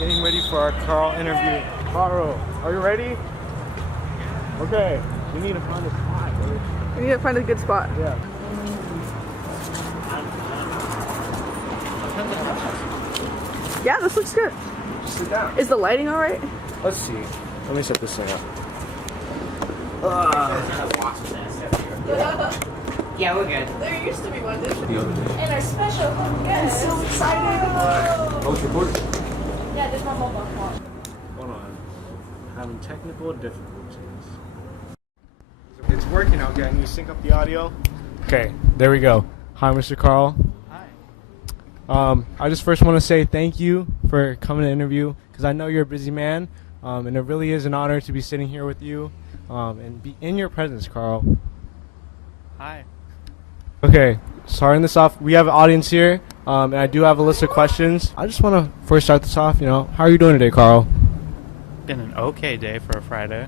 Getting ready for our Karl interview. Karl, are you ready? Okay, we need to find a spot. We need to find a good spot. Yeah. Yeah, this looks good. Just sit down. Is the lighting all right? Let's see. Let me set this thing up. Yeah, we're good. There used to be one dish. And our special guest. I'm so excited. Oh, it's recording. Yeah, there's my mobile phone. Hold on. Having technical difficulties. It's working out, gang. You sync up the audio? Okay, there we go. Hi, Mr. Karl. Hi. I just first want to say thank you for coming to interview because I know you're a busy man, and it really is an honor to be sitting here with you and be in your presence, Karl. Hi. Okay, starting this off, we have an audience here, and I do have a list of questions. I just want to first start this off. How are you doing today, Karl? Been an okay day for a Friday.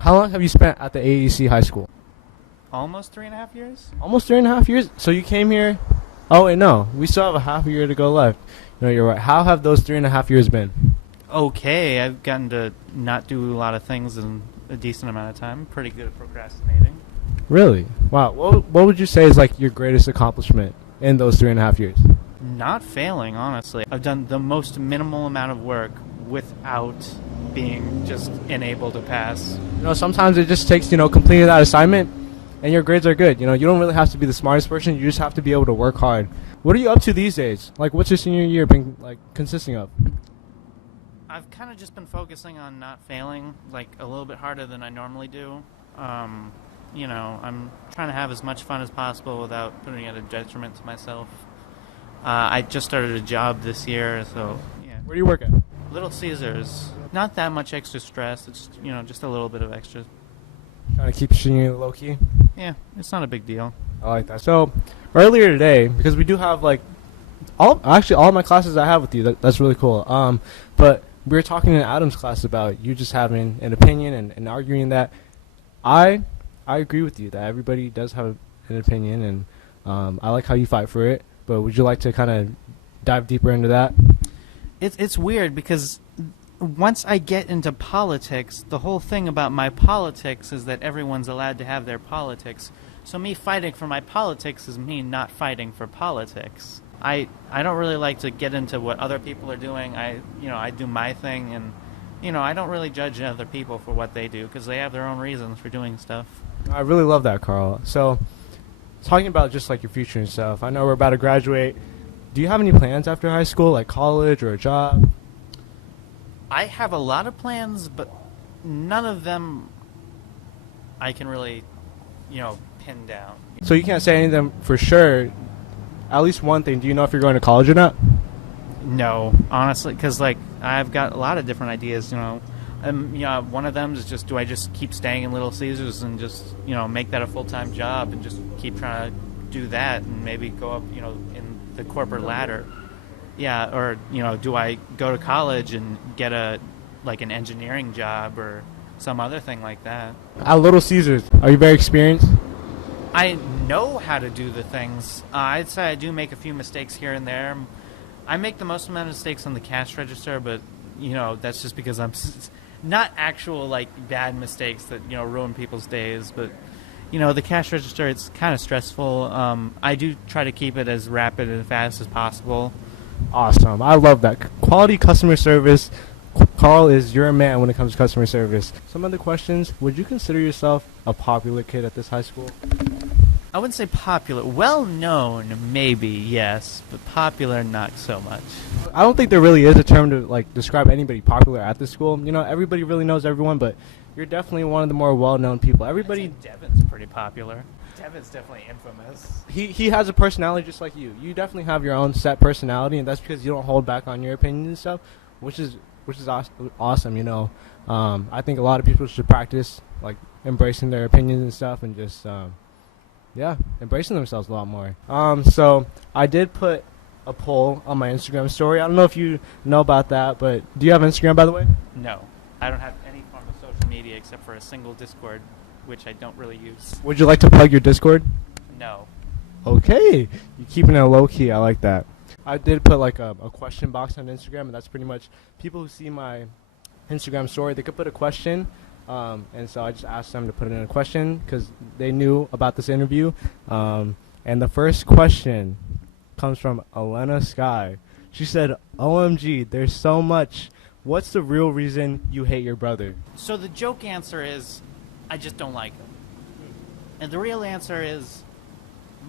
How long have you spent at the AEC High School? Almost 3.5 years? Almost 3.5 years. So you came here. Oh wait, no, we still have a half a year to go left. You're right. How have those 3.5 years been? Okay, I've gotten to not do a lot of things in a decent amount of time. Pretty good at procrastinating. Really? Wow. What would you say is like your greatest accomplishment in those 3.5 years? Not failing, honestly. I've done the most minimal amount of work without being just unable to pass. Sometimes it just takes, completing that assignment and your grades are good. You don't really have to be the smartest person. You just have to be able to work hard. What are you up to these days? Like, what's your senior year been, like, consisting of? I've kind of just been focusing on not failing, like, a little bit harder than I normally do. I'm trying to have as much fun as possible without putting it at a detriment to myself. I just started a job this year, so, yeah. Where do you work at? Little Caesars. Not that much extra stress. It's, just a little bit of extra. Trying to keep senior low key? Yeah, it's not a big deal. I like that. So, earlier today, because we do have, like, all of my classes I have with you, that's really cool. But we were talking in Adam's class about you just having an opinion and arguing that. I agree with you that everybody does have an opinion, and I like how you fight for it. But would you like to kind of dive deeper into that? It's weird because once I get into politics, the whole thing about my politics is that everyone's allowed to have their politics. So me fighting for my politics is me not fighting for politics. I don't really like to get into what other people are doing. I do my thing, and I don't really judge other people for what they do because they have their own reasons for doing stuff. I really love that, Karl. So, talking about just like your future and stuff, I know we're about to graduate. Do you have any plans after high school, like college or a job? I have a lot of plans, but none of them I can really, pin down. So you can't say any of them for sure. At least one thing, do you know if you're going to college or not? No, honestly, because I've got a lot of different ideas. One of them is just, do I just keep staying in Little Caesars and just make that a full-time job and just keep trying to do that and maybe go up in the corporate ladder? Yeah, or do I go to college and get an engineering job or some other thing like that? At Little Caesars, are you very experienced? I know how to do the things. I'd say I do make a few mistakes here and there. I make the most amount of mistakes on the cash register, but that's just because I'm not actual bad mistakes that ruin people's days. But the cash register, it's kind of stressful. I do try to keep it as rapid and fast as possible. Awesome. I love that. Quality customer service. Karl is your man when it comes to customer service. Some other questions. Would you consider yourself a popular kid at this high school? I wouldn't say popular. Well-known, maybe, yes. But popular, not so much. I don't think there really is a term to describe anybody popular at this school. Everybody really knows everyone, but you're definitely one of the more well-known people. Everybody. Devin's pretty popular. Devin's definitely infamous. He has a personality just like you. You definitely have your own set personality, and that's because you don't hold back on your opinions and stuff, which is awesome. I think a lot of people should practice embracing their opinions and stuff, and just embracing themselves a lot more. So I did put a poll on my Instagram story. I don't know if you know about that, but do you have Instagram, by the way? No, I don't have any form of social media except for a single Discord, which I don't really use. Would you like to plug your Discord? No. Okay, you're keeping it low key. I like that. I did put like a question box on Instagram, and that's pretty much people who see my Instagram story. They could put a question, and so I just asked them to put in a question because they knew about this interview. And the first question comes from Elena Sky. She said, "OMG, there's so much. What's the real reason you hate your brother?" So the joke answer is, I just don't like him. And the real answer is,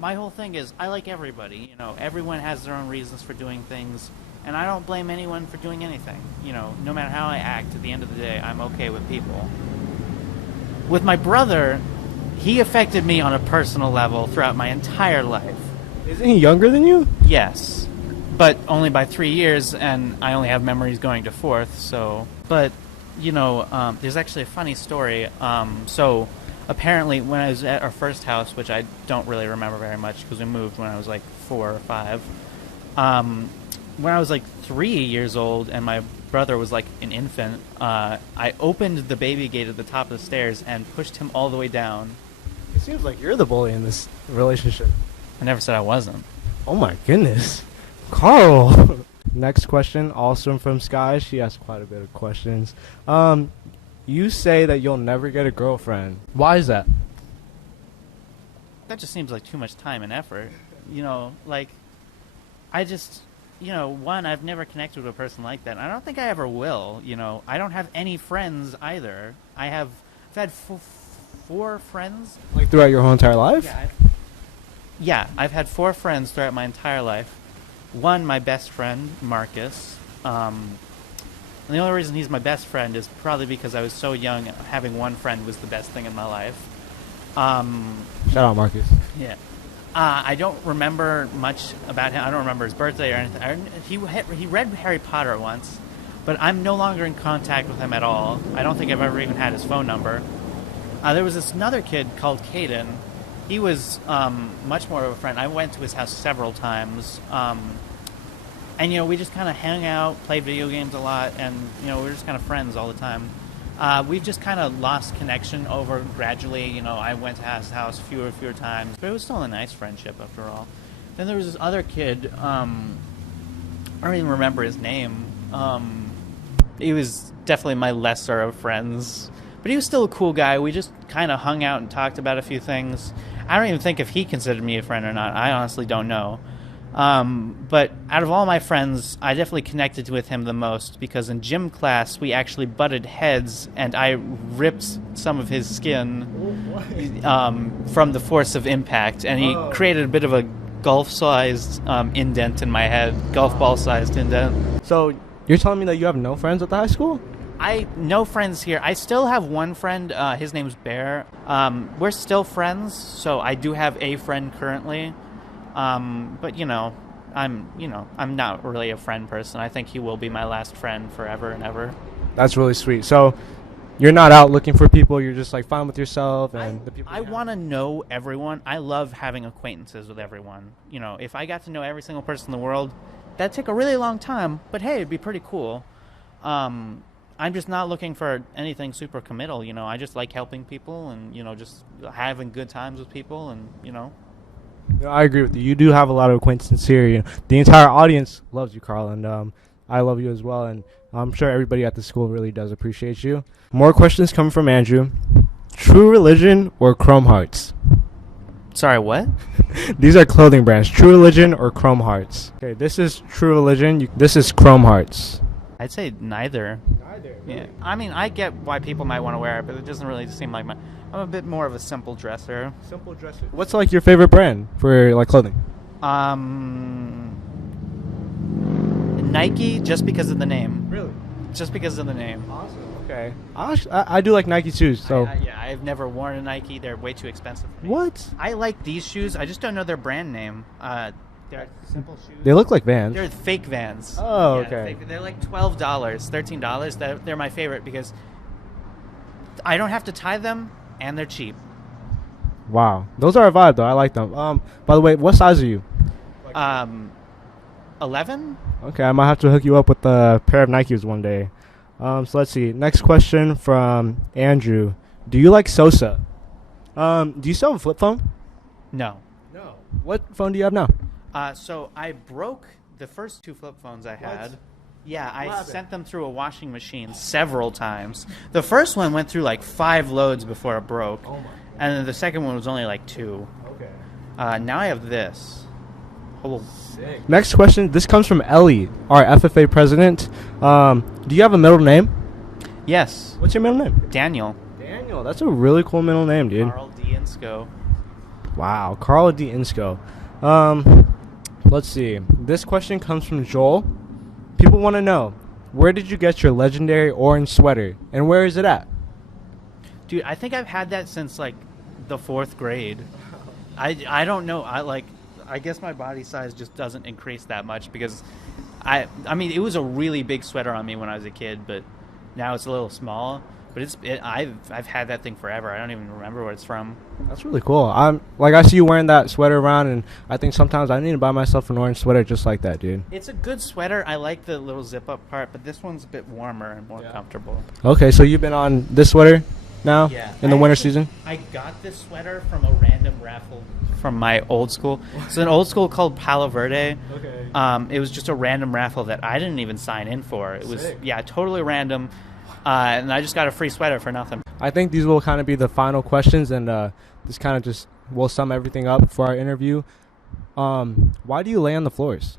my whole thing is, I like everybody. You know, everyone has their own reasons for doing things, and I don't blame anyone for doing anything. You know, no matter how I act, at the end of the day, I'm okay with people. With my brother, he affected me on a personal level throughout my entire life. Isn't he younger than you? Yes, but only by 3 years, and I only have memories going to fourth, so... But, you know, there's actually a funny story. So, apparently, when I was at our first house, which I don't really remember very much, because we moved when I was, like, 4 or 5, when I was, like, 3 years old, and my brother was, like, an infant, I opened the baby gate at the top of the stairs and pushed him all the way down. It seems like you're the bully in this relationship. I never said I wasn't. Oh my goodness. Karl! Next question, also from Sky. She asked quite a bit of questions. You say that you'll never get a girlfriend. Why is that? That just seems like too much time and effort. You know, like, I just, you know, one, I've never connected with a person like that. I don't think I ever will, you know. I don't have any friends either. I've had 4 friends. Like throughout your whole entire life? Yeah, I've had 4 friends throughout my entire life. One, my best friend, Marcus. And the only reason he's my best friend is probably because I was so young, having one friend was the best thing in my life. Shout out Marcus. Yeah. I don't remember much about him. I don't remember his birthday or anything. He read Harry Potter once, but I'm no longer in contact with him at all. I don't think I've ever even had his phone number. There was this another kid called Caden. He was much more of a friend. I went to his house several times. And, you know, we just kind of hang out, play video games a lot, and, you know, we're just kind of friends all the time. We've just kind of lost connection over gradually. You know, I went to his house fewer times, but it was still a nice friendship after all. Then there was this other kid, I don't even remember his name. He was definitely my lesser of friends, but he was still a cool guy. We just kind of hung out and talked about a few things. I don't even think if he considered me a friend or not. I honestly don't know. But out of all my friends, I definitely connected with him the most because in gym class we actually butted heads and I ripped some of his skin from the force of impact, and he created a bit of a golf-sized indent in my head, golf ball-sized indent. So you're telling me that you have no friends at the high school? No friends here. I still have one friend. His name's Bear. We're still friends, so I do have a friend currently. But I'm not really a friend person. I think he will be my last friend forever and ever. That's really sweet. So you're not out looking for people. You're just like fine with yourself and the people. I want to know everyone. I love having acquaintances with everyone. You know, if I got to know every single person in the world, that'd take a really long time. But hey, it'd be pretty cool. I'm just not looking for anything super committal, you know. I just like helping people and, you know, just having good times with people and, you know. I agree with you. You do have a lot of acquaintances here. You know, the entire audience loves you, Karl, and I love you as well. And I'm sure everybody at the school really does appreciate you. More questions coming from Andrew. True Religion or Chrome Hearts? Sorry, what? These are clothing brands. True Religion or Chrome Hearts? Okay, this is True Religion. This is Chrome Hearts. I'd say neither. Yeah. I mean, I get why people might want to wear it, but it doesn't really seem like I'm a bit more of a simple dresser. Simple dresser. What's like your favorite brand for like clothing? Nike, just because of the name. Really? Just because of the name. Awesome. Okay. I do like Nike shoes. So I've never worn a Nike. They're way too expensive for me. What? I like these shoes. I just don't know their brand name. They're simple shoes. They look like Vans. They're fake Vans. Oh, yeah, okay. They're like $12, $13. They're my favorite because I don't have to tie them, and they're cheap. Wow. Those are a vibe, though. I like them. By the way, what size are you? 11? Okay, I might have to hook you up with a pair of Nikes one day. So let's see. Next question from Andrew. Do you like Sosa? Do you still have a flip phone? No. No. What phone do you have now? So I broke The first 2 flip phones I What? had. Yeah, What I happened? sent them through a washing machine several times. The first one went through like 5 loads before it broke. Oh my. And then the second one was only like 2. Okay. Now I have this. Oh, Sick. Next question. This comes from Ellie, our FFA president. Do you have a middle name? yes. What's your middle name? Daniel. Daniel. That's a really cool middle name, dude. Karl D. Insco. Wow, Karl D. Insco. Let's see. This question comes from Joel. People want to know, where did you get your legendary orange sweater, and where is it at? Dude, I think I've had that since like the 4th grade. I don't know. I guess my body size just doesn't increase that much because I mean it was a really big sweater on me when I was a kid, but now it's a little small. But I've had that thing forever. I don't even remember where it's from. That's really cool. I see you wearing that sweater around, and I think sometimes I need to buy myself an orange sweater just like that, dude. It's a good sweater. I like the little zip up part, but this one's a bit warmer and more comfortable. Okay, so you've been on this sweater now in the winter season? I got this sweater from a random raffle from my old school. It's an old school called Palo Verde. Okay. It was just a random raffle that I didn't even sign in for. It was Sick. totally random. And I just got a free sweater for nothing. I think these will kind of be the final questions, and this kind of just will sum everything up for our interview. Why do you lay on the floors?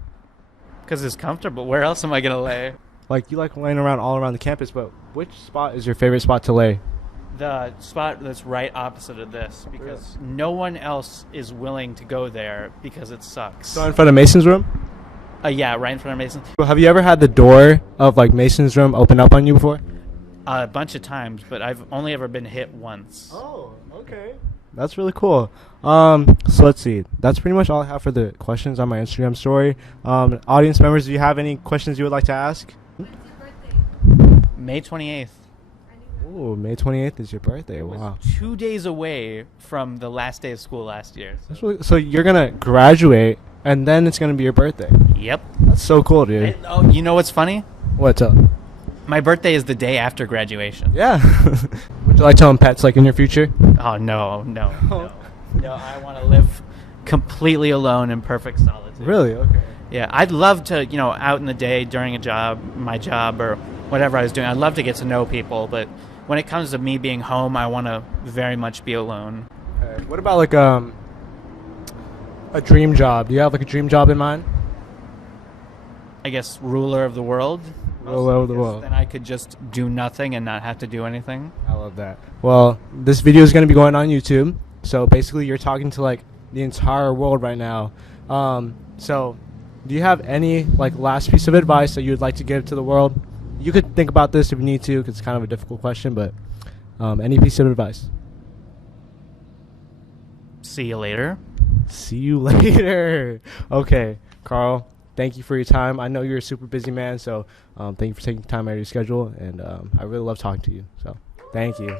Because it's comfortable. Where else am I going to lay? Like, you like laying around all around the campus, but which spot is your favorite spot to lay? The spot that's right opposite of this, because no one else is willing to go there because it sucks. So in front of Mason's room? Yeah, right in front of Mason. Have you ever had the door of, like, Mason's room open up on you before? A bunch of times, but I've only ever been hit once. Oh, okay. That's really cool. So let's see. That's pretty much all I have for the questions on my Instagram story. Audience members, do you have any questions you would like to ask? May 28th. Oh, May 28th is your birthday. It was Wow. 2 days away from the last day of school last year. That's really, so you're going to graduate, and then it's going to be your birthday. Yep. That's so cool, dude. Oh, you know what's funny? What's up? My birthday is the day after graduation. Yeah. Would you like to own pets, like, in your future? Oh, no. No, I want to live completely alone in perfect solitude. Really? Okay. Yeah, I'd love to, out in the day during my job or whatever I was doing, I'd love to get to know people, but when it comes to me being home, I want to very much be alone. What about, like, a dream job? Do you have, like, a dream job in mind? I guess ruler of the world. Ruler of the Because world. Then I could just do nothing and not have to do anything. I love that. Well, this video is going to be going on YouTube. So basically, you're talking to, like, the entire world right now. So do you have any, like, last piece of advice that you would like to give to the world? You could think about this if you need to, because it's kind of a difficult question, but any piece of advice? See you later. See you later. Okay, Karl, thank you for your time. I know you're a super busy man, so thank you for taking time out of your schedule, and I really love talking to you. So thank you.